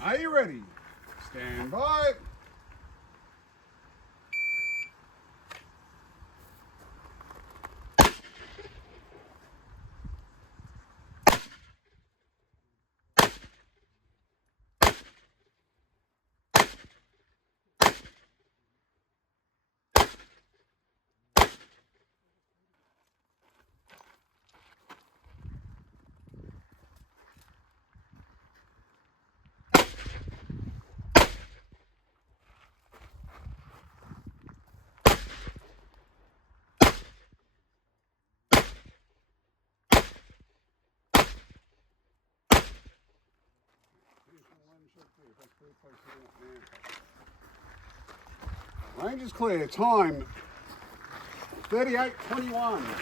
Are you ready? Stand by. Range is clear. Time 38:21.